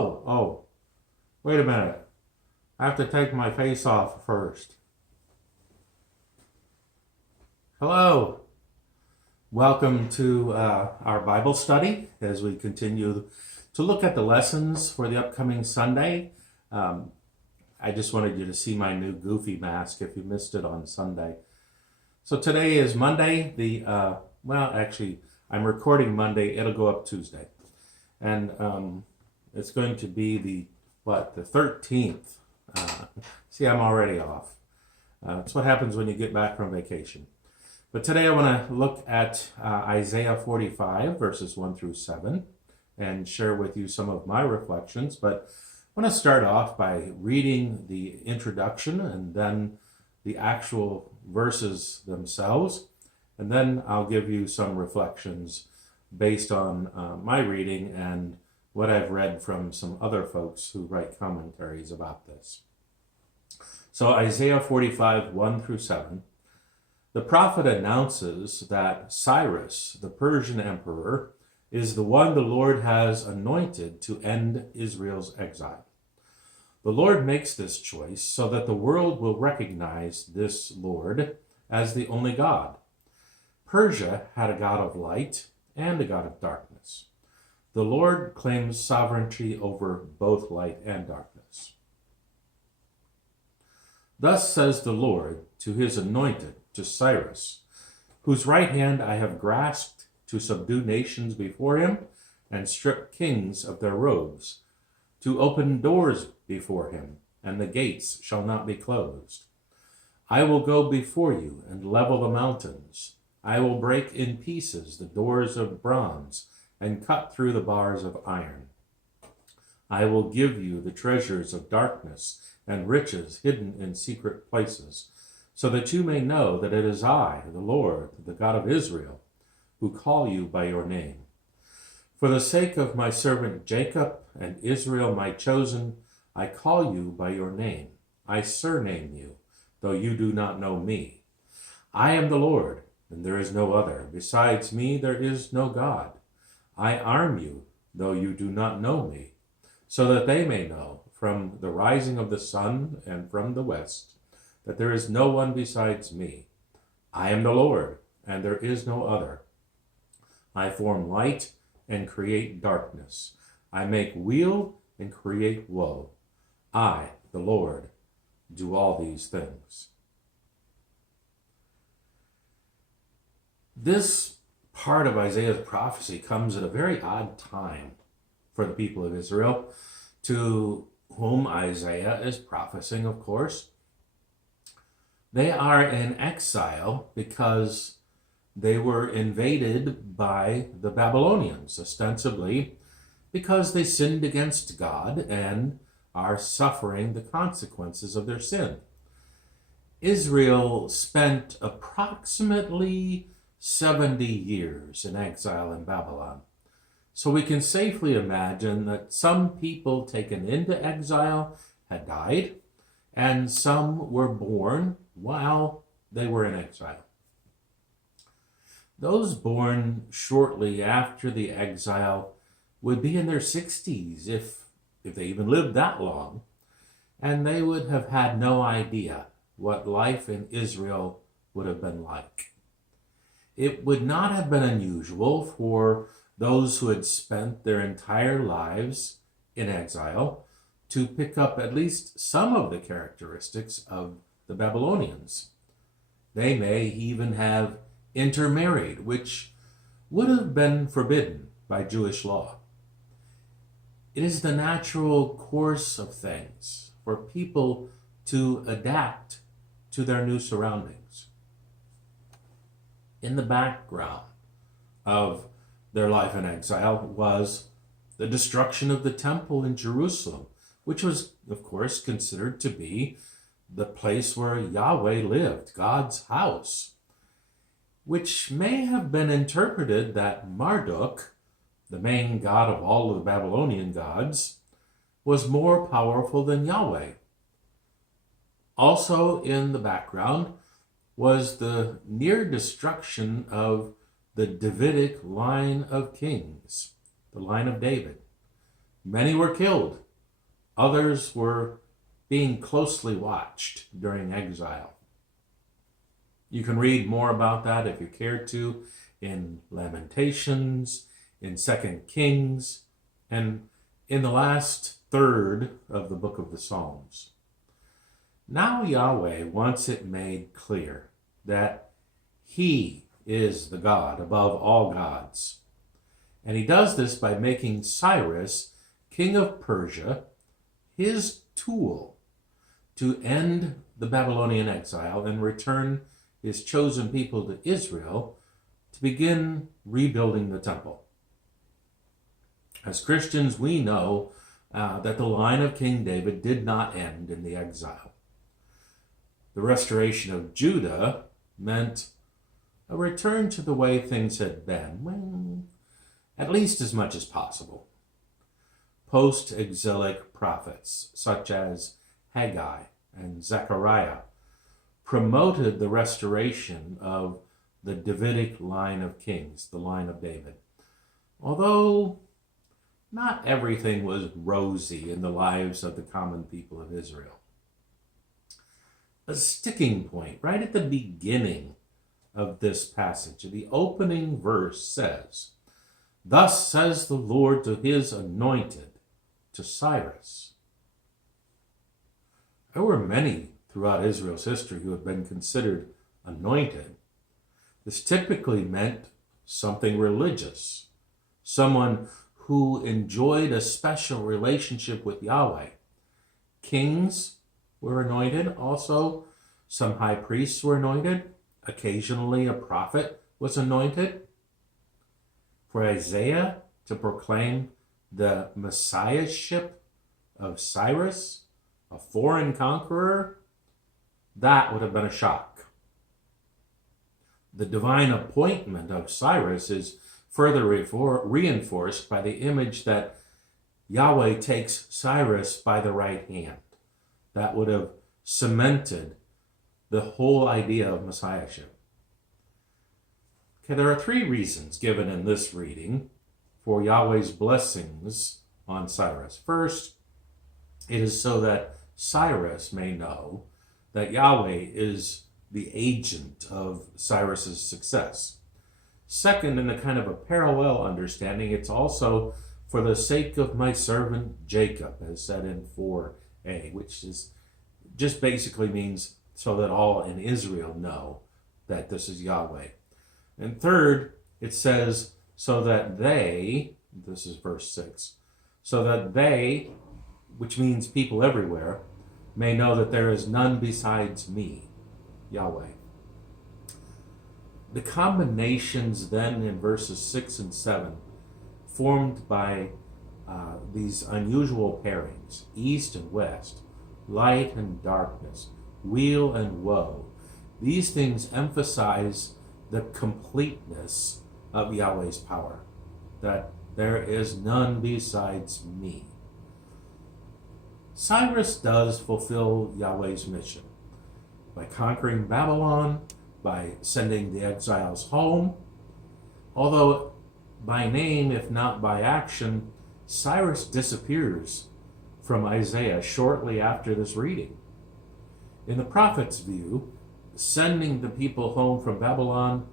Oh, wait a minute. I have to take my face off first. Hello. Welcome to our Bible study as we continue to look at the lessons for the upcoming Sunday. I just wanted you to see my new goofy mask if you missed it on Sunday. So today is Monday. I'm recording Monday. It'll go up Tuesday. And it's going to be the 13th. See, I'm already off. That's what happens when you get back from vacation. But today I want to look at Isaiah 45, verses 1 through 7, and share with you some of my reflections. But I want to start off by reading the introduction and then the actual verses themselves. And then I'll give you some reflections based on my reading and what I've read from some other folks who write commentaries about this. So Isaiah 45, 1 through 7. The prophet announces that Cyrus, the Persian emperor, is the one the Lord has anointed to end Israel's exile. The Lord makes this choice so that the world will recognize this Lord as the only God. Persia had a God of light and a God of darkness. The Lord claims sovereignty over both light and darkness. Thus says the Lord to his anointed, to Cyrus, whose right hand I have grasped to subdue nations before him and strip kings of their robes, to open doors before him, and the gates shall not be closed. I will go before you and level the mountains. I will break in pieces the doors of bronze and cut through the bars of iron. I will give you the treasures of darkness and riches hidden in secret places, so that you may know that it is I, the Lord, the God of Israel, who call you by your name. For the sake of my servant Jacob and Israel, my chosen, I call you by your name. I surname you, though you do not know me. I am the Lord, and there is no other. Besides me, there is no God. I arm you, though you do not know me, so that they may know from the rising of the sun and from the west that there is no one besides me. I am the Lord, and there is no other. I form light and create darkness. I make weal and create woe. I, the Lord, do all these things. This part of Isaiah's prophecy comes at a very odd time for the people of Israel, to whom Isaiah is prophesying, of course. They are in exile because they were invaded by the Babylonians, ostensibly because they sinned against God and are suffering the consequences of their sin. Israel spent approximately 70 years in exile in Babylon. So we can safely imagine that some people taken into exile had died, and some were born while they were in exile. Those born shortly after the exile would be in their 60s, if they even lived that long, and they would have had no idea what life in Israel would have been like. It would not have been unusual for those who had spent their entire lives in exile to pick up at least some of the characteristics of the Babylonians. They may even have intermarried, which would have been forbidden by Jewish law. It is the natural course of things for people to adapt to their new surroundings. In the background of their life in exile was the destruction of the temple in Jerusalem, which was, of course, considered to be the place where Yahweh lived, God's house, which may have been interpreted that Marduk, the main god of all of the Babylonian gods, was more powerful than Yahweh. Also in the background was the near destruction of the Davidic line of kings, the line of David. Many were killed. Others were being closely watched during exile. You can read more about that if you care to in Lamentations, in 2 Kings, and in the last third of the book of the Psalms. Now Yahweh wants it made clear that he is the God above all gods. And he does this by making Cyrus, king of Persia, his tool to end the Babylonian exile and return his chosen people to Israel to begin rebuilding the temple. As Christians, we know that the line of King David did not end in the exile. The restoration of Judah meant a return to the way things had been, well, at least as much as possible. Post-exilic prophets, such as Haggai and Zechariah, promoted the restoration of the Davidic line of kings, the line of David. Although not everything was rosy in the lives of the common people of Israel. A sticking point right at the beginning of this passage, the opening verse says, "Thus says the Lord to his anointed, to Cyrus." There were many throughout Israel's history who have been considered anointed. This typically meant something religious, someone who enjoyed a special relationship with Yahweh. Kings were anointed. Also, some high priests were anointed. Occasionally, a prophet was anointed. For Isaiah to proclaim the messiahship of Cyrus, a foreign conqueror, that would have been a shock. The divine appointment of Cyrus is further reinforced by the image that Yahweh takes Cyrus by the right hand. That would have cemented the whole idea of messiahship. Okay, there are three reasons given in this reading for Yahweh's blessings on Cyrus. First, it is so that Cyrus may know that Yahweh is the agent of Cyrus's success. Second, in a kind of a parallel understanding, it's also for the sake of my servant Jacob, as said in 4a, which is just basically means so that all in Israel know that this is Yahweh. And third, it says, so that they, this is verse 6, so that they, which means people everywhere, may know that there is none besides me, Yahweh. The combinations then in verses 6 and 7, formed by these unusual pairings, east and west, light and darkness, weal and woe, these things emphasize the completeness of Yahweh's power, that there is none besides me. Cyrus does fulfill Yahweh's mission by conquering Babylon, by sending the exiles home. Although by name, if not by action, Cyrus disappears from Isaiah shortly after this reading. In the prophet's view, sending the people home from Babylon,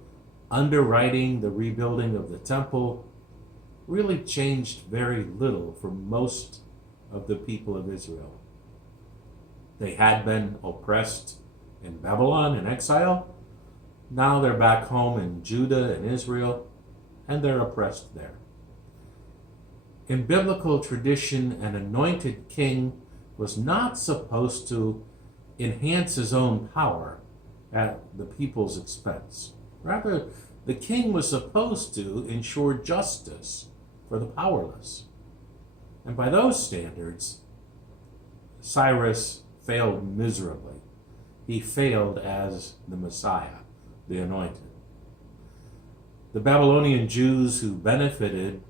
underwriting the rebuilding of the temple, really changed very little for most of the people of Israel. They had been oppressed in Babylon in exile. Now they're back home in Judah and Israel, and they're oppressed there. In biblical tradition, an anointed king was not supposed to enhance his own power at the people's expense. Rather, the king was supposed to ensure justice for the powerless. And by those standards, Cyrus failed miserably. He failed as the Messiah, the anointed. The Babylonian Jews who benefited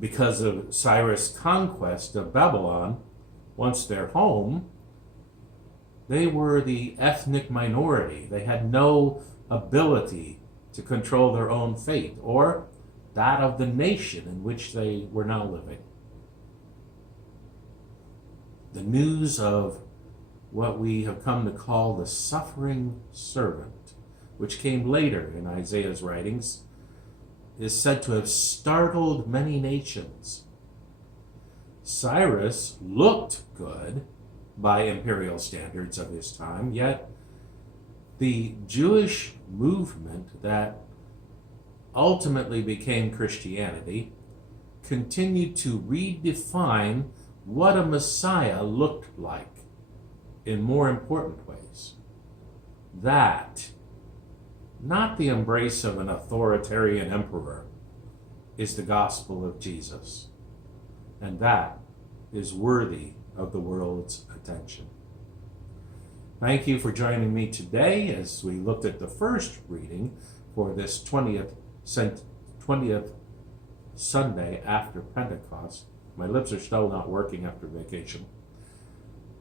because of Cyrus' conquest of Babylon, once they're home, they were the ethnic minority. They had no ability to control their own fate or that of the nation in which they were now living. the news of what we have come to call the suffering servant, which came later in Isaiah's writings, is said to have startled many nations. Cyrus looked good by imperial standards of his time, yet the Jewish movement that ultimately became Christianity continued to redefine what a Messiah looked like in more important ways. That, not the embrace of an authoritarian emperor, is the gospel of Jesus. And that is worthy of the world's attention. Thank you for joining me today as we looked at the first reading for this 20th Sunday after Pentecost. My lips are still not working after vacation.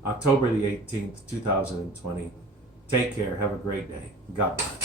October the 18th, 2020. Take care. Have a great day. God bless.